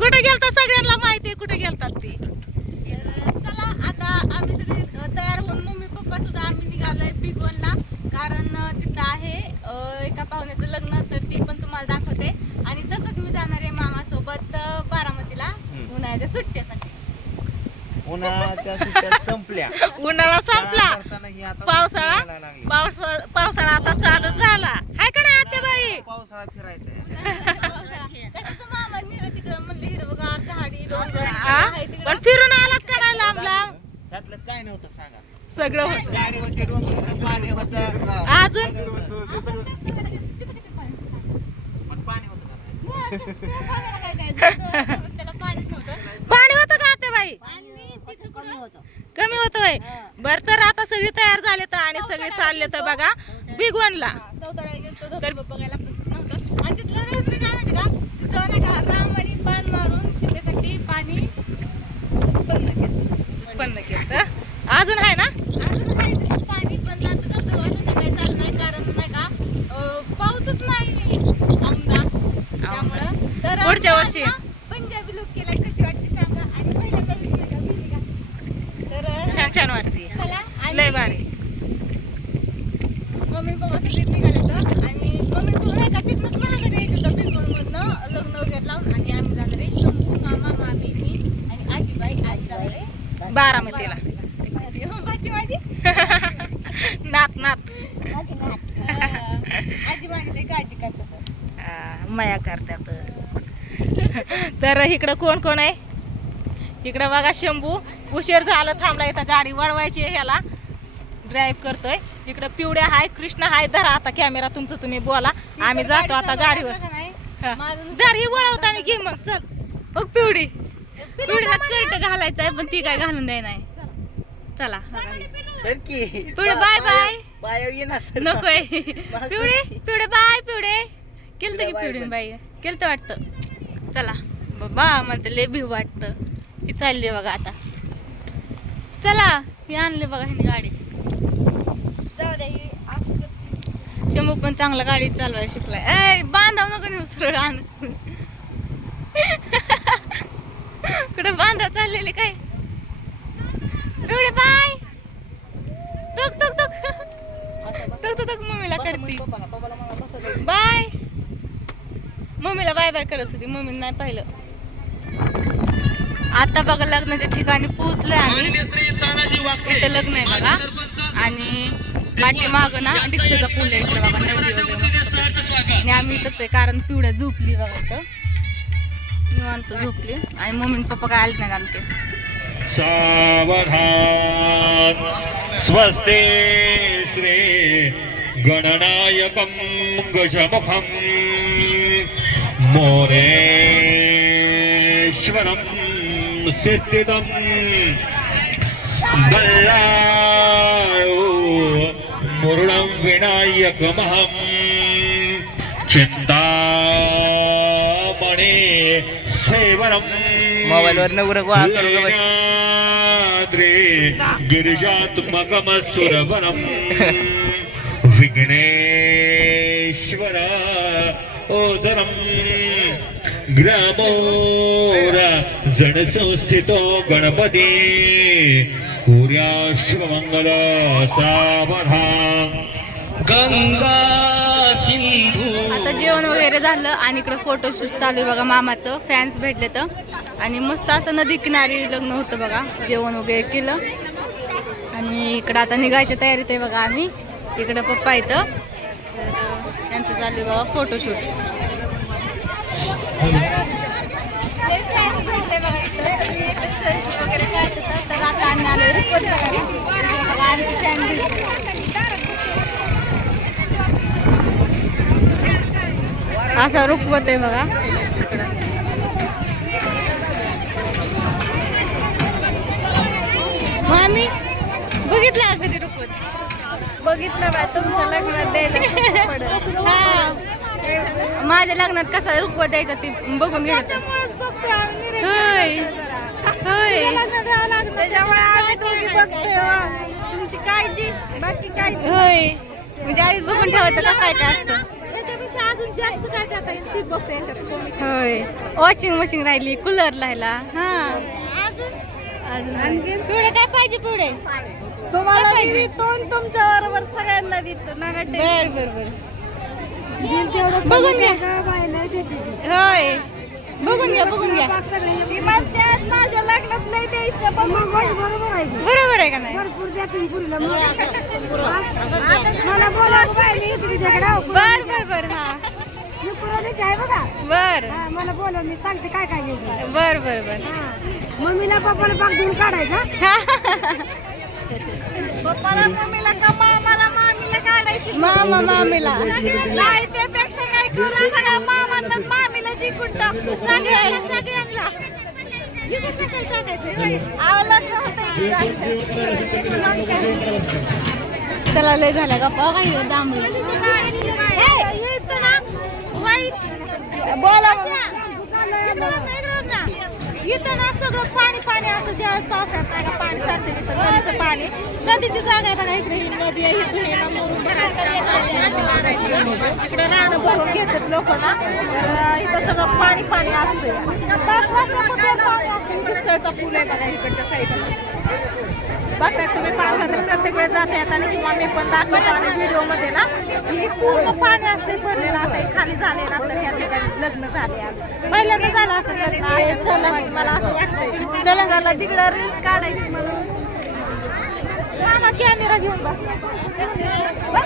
सगळ्यांना माहिती आहे कुठे गेलतात ती? चला आता आम्ही सगळे तयार होऊन मम्मी पप्पा सुद्धा आम्ही निघालोय बिगवनला कारण अ, तिथं आहे एका पाहुण्याचं लग्न तर ती पण तुम्हाला दाखवते. आणि तसंच मी जाणार आहे मामासोबत बारामतीला. उन्हाळ्याच्या सुट्ट्यासाठी. उन्हाळ्याच्या सुट्ट्या संपल्या. उन्हाळा संपला. पावसाळा सुट्टी यायला लागली. पावसा पावसाळा आता चालू झाला. हाय का नाही आत्याबाई पावसाळा फिरायचा आहे कसं मामा नेलं तिकडं म्हणलं हिरवगार झाडी डोंगर आ? आहे तिकडं. पण फिरून आलात का नाही लांब लांब? त्यातलं काय नव्हतं सांगा. सगळं होतं. गाडी होती डोंगर पाणी होतं. अजून? पण पाणी होतं का? नव्हतं पाणी होतं का कुठं कमी होतं. होय बर तर आता सगळी तयार झाले तर आणि सगळे चालले तर बघा बिगवनला चौदाळा गेलतो धबधबा बघायला पण नव्हतं आणि तिथलं रस्ते काय माहिती का तिथं नाही का राम आणि बाण मारून शिंदेसाठी पाणी उत्पन्न केलं उत्पन्न केलं अजून आहे ना? पाणी पण नाही कारण नाही का पाऊसच नाही त्यामुळं पुढच्या वर्षी. पंजाबी लुक केलाय कशी वाटते सांगा? आणि पहिल्यांदा तर छान छान वाटते. लय भारी. मम्मी पप्पा सगळे निघाले तर आणि मम्मी पप्पा नाही का तिथनंच महागारी यायचं होतं बिलकुलमधनं लग्न वगैरे लावून आणि आम्ही जाणार आहे शंभू मामा मामी मी आणि आजीबाई आजी जाणार आहे बारामतीला. नात नात. माया करतात. तर इकडं कोण कोण आहे? इकडं बघा शंभू. उशीर झालं थांबला इथं गाडी वळवायची आहे ह्याला. ड्राईव्ह करतोय. इकडं पिवड्या हाय कृष्ण हाय. धरा आता कॅमेरा तुमचं तुम्ही बोला. आम्ही जातो आता गाडीवर. धर ही वळवताना घे मग चल. बघ पिवडी. पिवडीला कर्ट घालायचं आहे पण ती काय घालून द्याय नाही. चला. ही. सर की. पिवडे बाय बाय बाय ये ना सर. नकोय. पिवडे पिवडे बाय पिवडे. केलतं की पिवडे बाई केलतं वाटतं. चला. बाबा मला तर लय भिव वाटतं. ही चालली बघा आता. चला ही आणली बघा ह्यानी गाडी. शंभू पण चांगला गाडी चालवायला शिकलाय. ए बांधाव नको नेऊ सरळ आण. कुठे बांधाव चाललेली काय? पिवडे बाय. तुक तुक तुक. तुक तुक तुक मम्मीला करते. बाय. मम्मीला बाय बाय करत होती. मम्मीने नाही पाहिलं. आता बघा लग्नाच्या ठिकाणी पोहोचलोय आम्ही. इथे लग्न आहे बघा. आणि पाठीमाग ना डिक्सचा पूल आहे इकडे बघा नदी वगैरे. आणि आम्ही इथंच आहे कारण पिवड्या झोपली बघा इथं. निवांत झोपले. आणि मम्मी पप्पा काय आले नाही आमचे सावधान स्वस्ते श्री गणनायकम गजमुखम मोरेश्वरम सिद्धिदम बल्लाळु मुरुडं विनायकमहम चिंता सेवनम्। मोबाईल वर नवर गोळा करू ग बस. गिरिजाद्रे गिरिजात्मकमसुरवनम् विघ्नेश्वर ओझरम्। ग्रामोर जनसंस्थितो गणपती। कुर्याश्वमङ्गल सावधान गंगा सिंधू जेवण वगैरे झालं आणि इकडं फोटोशूट चालू आहे बघा मामाचं. फॅन्स भेटले तर. आणि मस्त असं नदी किनारी लग्न होतं बघा. जेवण वगैरे केलं. आणि इकडं आता निघायच्या तयारीत आहे बघा आम्ही. इकडं पप्पा येतं तर त्यांचं चालू आहे बघा फोटोशूट वगैरे असा रुखवत आहे बघा. मामी बघितला कधी रुखवत बघितलं बा तुमच्या लग्नात द्यायला हा. माझ्या लग्नात कसा रुखवत द्यायचा ते बघून घ्यायचं. होय. होय. त्याच्यामुळे आम्ही दोघी बघतोय हो. तुमची काळजी बाकी काय होय. म्हणजे आधीच बघून ठेवायचं का काय काय असतं? त्यापेक्षा अजून जास्त काय देता येईल ती बघते याच्यात कोणी होय. वॉशिंग मशीन राहिली कूलर राहिला. हा. अजून? अजून पिवडे काय पाहिजे पिवडे तुम्हाला? दोन तुमच्या बरोबर सगळ्यांना देतो नका बर बर बर. बघून घ्या. होय. बघून घ्या बघून घ्या. ती माझ्या लग्नात नाही द्यायचं पण मग बरोबर आहे बरोबर आहे का नाही? भरपूर द्या तुम्ही पुरीला मला बोला मी तुझ्याकडे बर हा मी पुरवलीच आहे बघा बर. हा, मला बोलव मी सांगते काय काय घ्यायचं. बर बर बर. मम्मीला पप्पाला पाक देऊन काढायचा. पप्पाला मम्मीला का मामाला मामीला काढायची? मामा मामीला. नाही त्यापेक्षा काय करू सगळ्या मामांना मामीला जिंकून टाकू. सगळ्यांना सगळ्यांना. जिंकून कशाला टाकायचं? आवलं तर होतंय की चालतंय. चला लय झाल्या गप्पा. काय जांभळी. हे. बोला इथं ना सगळं पाणी पाणी असतं नाही का पाणी तिथं नदीचं पाणी. नदीची जागा आहे बघा इकडे ही नदी आहे इथून हे ना भरायचं इकडे राहणं भरून घेतात लोक ना. इथं सगळं पाणी पाणी असतं सुकसाळचा पूल आहे बघा इकडच्या साईडला बघा तुम्ही पाहिलं तर प्रत्येक वेळेस जाता येताना किंवा मी पण दाखवतो आणि व्हिडिओमध्ये ना की पूर्ण पाणी असते भरलेलं. आता हे खाली झाले ना तर या ठिकाणी लग्न झाले. पहिल्यांदा झालं असं लग्न मला असं वाटतंय चला. चला तिकडं रील्स काढायची मला. कॅमेरा घेऊन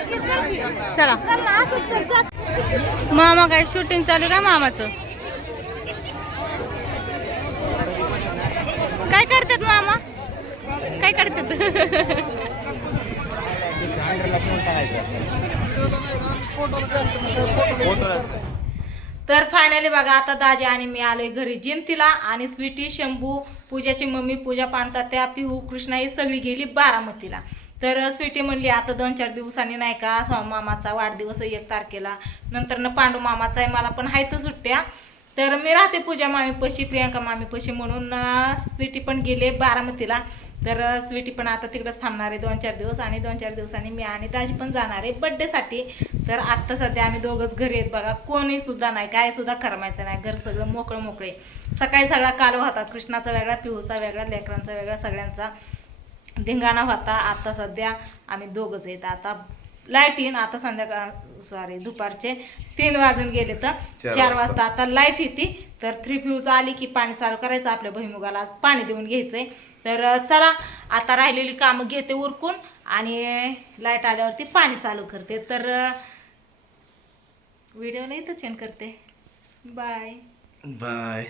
की, चल मामा काय शूटिंग चालू आहे का मामाचं? काय करतात मामा? काय करतात? तर फायनली बघा आता दाजी आणि मी आलोय घरी जिंतीला आणि स्वीटी शंभू पूजाची मम्मी पूजा पाणतात त्या पिहू कृष्णा ही सगळी गेली बारामतीला. तर स्वीटी म्हणली आता दोन चार दिवसांनी नाही का स्वामी मामाचा वाढदिवस एक तारखेला. नंतर न पांडू मामाचा आहे मला पण हायत सुट्ट्या. तर मी राहते पूजा मामी पशी प्रियांका मामी पशी म्हणून स्वीटी पण गेले बारामतीला. तर स्वीटी पण आता तिकडंच थांबणार आहे दोन चार दिवस आणि दोन चार दिवसांनी मी आणि दाजी पण जाणार आहे बड्डेसाठी तर आत्ता सध्या आम्ही दोघंच घरी आहेत बघा कोणी सुद्धा नाही काय सुद्धा करमायचं नाही घर सगळं मोकळं मोकळे सकाळी सगळा कालवा होता कृष्णाचा वेगळा पिहूचा वेगळा लेकरांचा वेगळा सगळ्यांचा. धिंगाणा होता. आता सध्या आम्ही दोघंच आहेत. आता लाइट येईन. आता संध्याकाळ सॉरी दुपारचे तीन वाजून गेले तर चार वाजता. आता लाइट येते. तर थ्री फ्यूज आली की पाणी चालू करायचं. आपल्या भुईमुगाला आज पाणी देऊन घ्यायचंय. तर चला आता राहिलेली कामं घेते उरकून आणि लाइट आल्यावरती पाणी चालू करते. तर व्हिडिओला इथं चेंज करते. Bye bye